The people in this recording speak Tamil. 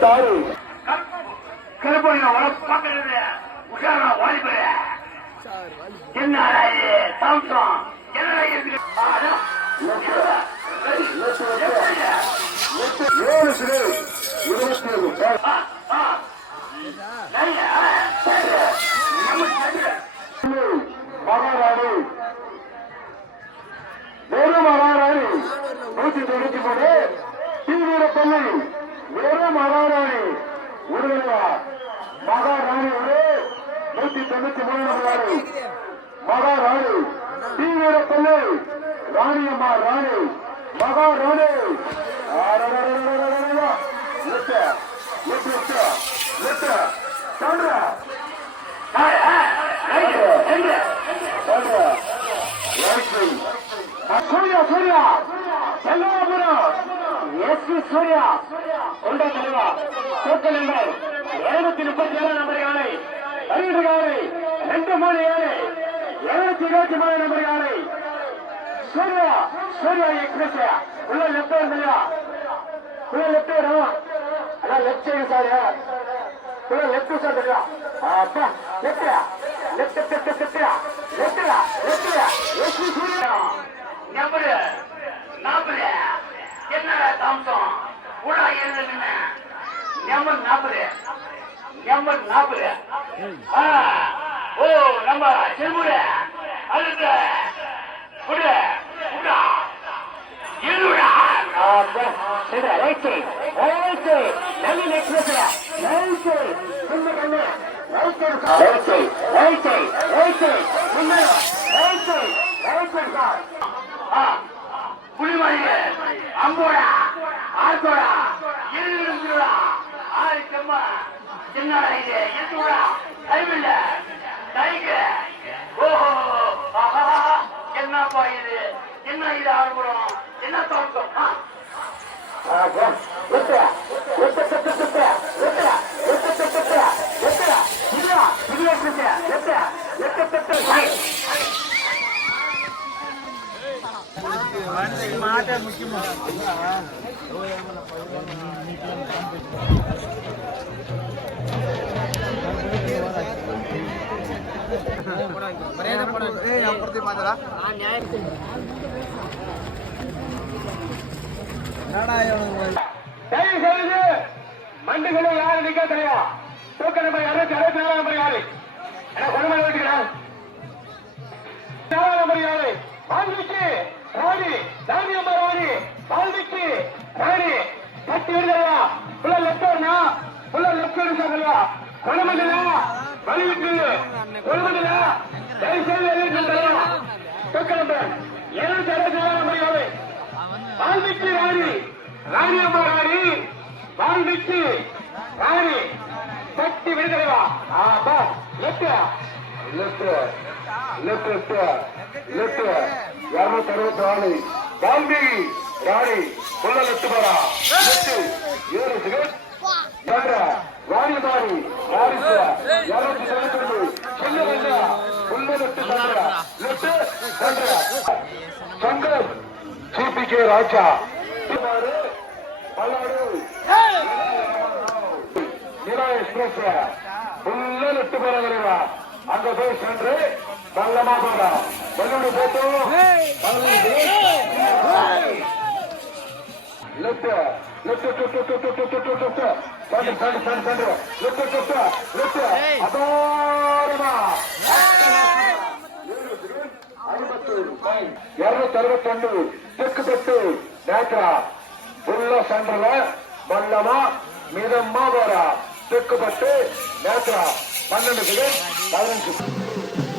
26 கருப்பையா பார்க்கறது உஷாரா வாலிபர என்ன தாம்சம் என்ன இருக்கு 7 மகாராணி வெறும் மகாராணி 193 தீவிர பள்ளி வெறும் மகாராணி உருவா மகாராணி 193 மகாராணி மகாராணி தீவிர பள்ளி ராணியம்மா ராணி மகாராணி சூர்யா சூர்யா செல்வாபுரம் எஸ்பி சூர்யா கொண்ட தலைவா தோட்ட நம்பர் 237 நம்பர் யானை அறிவிட்டு யானை 2 யானை 223 நம்பர் யானை சூர்யா சூர்யா எக்ஸ்பிரஸ் உள்ள லெப்ட் இல்லையா உள்ள லெப்ட் அதான் லெப்ட் சைடு சார் உள்ள லெப்ட் சார் தெரியா அப்பா left left left left left left SP Surya number 40 என்னடா தாம்சம் உடா என்ன நம்பர் 40 ஓ நம்ம செல்முட அதுக்கு குடு குடா இருடா சரி ரைட் ரைட் நல்ல எக்ஸ்பிரஸ் ரைட் சும்மா கண்ணு ரைட் ரைட் ரைட் சும்மா ரைட் ரைட் சார் புலிமணிக்கு அம்போடா ஆர்த்தோடா இருடா ஆறு செம்மா என்னடா இது எதுடா டைமில்ல டைக்கு ஓஹோ என்னப்பா இது என்ன இது ஆரம்பம் என்ன தோட்டம் మాట ముఖ్యమా மண்டுகளை யாரு நிக்க தெரியும் தூக்க நம்பர் 264 நம்பர் யாரு கொடுமலை வச்சுக்கிறேன் நம்பர் யாரு வால்மீகி ராணி ராணி அம்மா ராணி வால்மீகி ராணி பட்டி விடுதலையா புள்ள லெப்டா புள்ள லெப்ட் எடுக்கலையா கொடுமலையா வலிவிட்டு கொடுமலையா தூக்க நம்பர் 264 நம்பர் யாரு வால்மீகி ராணி ராணி அம்மா ராணி வால்மீகி ராணி பட்டி விடுதலையா left left left left 264 Valmiki Rani புள்ள லெப்ட் பாரா லெப்ட் 7 செகண்ட் ராணி மாரி வாரிசு 292 புள்ள வந்தா புள்ள லெப்ட் பாரா லெப்ட் சங்கர் சிபிகே ராஜா பல்லாடு நிலா எக்ஸ்பிரஸ் புள்ள லெப்ட் பாரா அங்க போய் சென்று பல்லமா போறா பல்லோடு போட்டு லெப்ட் லெப்ட் அபாரமா 262 தெற்கு பெட்டு நேத்ரா புள்ள சென்றல பல்லமா மிதம்மா போறா தெற்கு பட்டு நேத்ரா 12 செகண்ட் 15